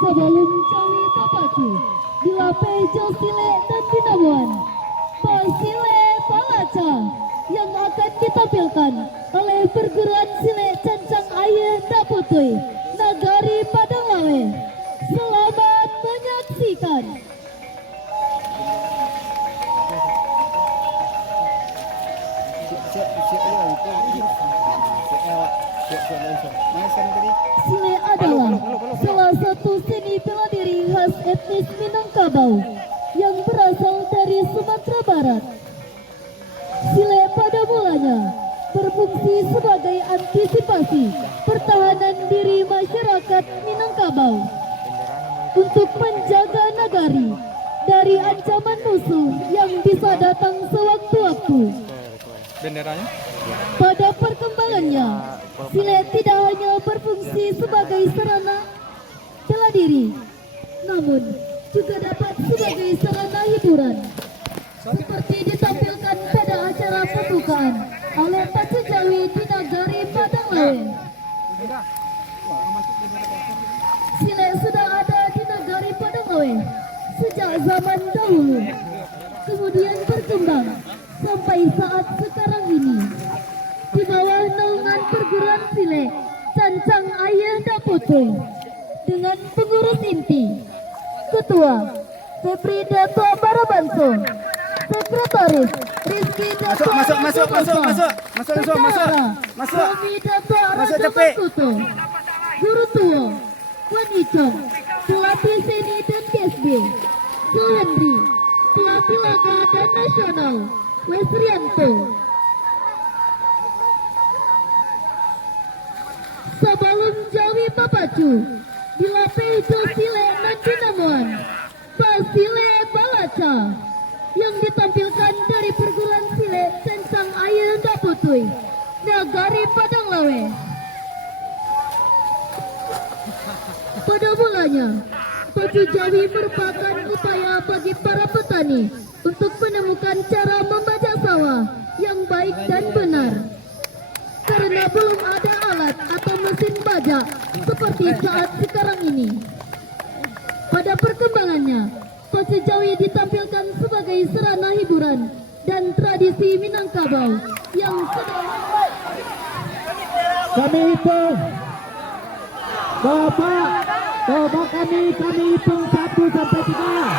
Sebelum cawi papacu, dilapai Josile dan Binawan, Pasile Palaca yang akan ditampilkan oleh perguruan silat Cancang Ayah Daputui Nagari Padang Lawe. Selamat menyaksikan. Sile adalah salah satu seni bela diri khas etnis Minangkabau yang berasal dari Sumatera Barat. Sile pada mulanya berfungsi sebagai antisipasi pertahanan diri masyarakat Minangkabau untuk menjaga nagari dari ancaman musuh yang bisa datang sewaktu-waktu. Benderanya? Pada perkembangannya, sile tidak hanya berfungsi sebagai sarana bela diri, namun juga dapat sebagai sarana hiburan, seperti ditampilkan pada acara pembukaan oleh Pacu Jawi di Nagari Padang Lawe. Sile sudah ada di Nagari Padang Lawe sejak zaman dahulu, kemudian berkembang sampai saat sekarang ini di bawah naungan perguruan silat Cancang Ayah Daputui dengan pengurus inti Ketua Febri Dato Barabanso, Sekretaris Rizky Dato Masuk Kami Dato Raja Makuto, Guru Tuo Wan Icong, pelatih seni dan DSB Jo Henry, pelatih laga dan nasional Wesrianto. Sebelum Jawi Papacu, dilapai Josile Nandinamuan, Pasile Balaca yang ditampilkan dari perguruan silat Cancang Ayah Daputui Nagari Padang Lawe. Pada mulanya, Pacu Jawi merupakan upaya bagi para petani untuk menemukan cara membajak sawah yang baik dan benar. Karena belum ada alat atau mesin bajak seperti saat sekarang ini. Pada perkembangannya, Pacu Jawi ditampilkan sebagai sarana hiburan dan tradisi Minangkabau yang sedang kami hitung. Bapak kami hitung 1 sampai 3.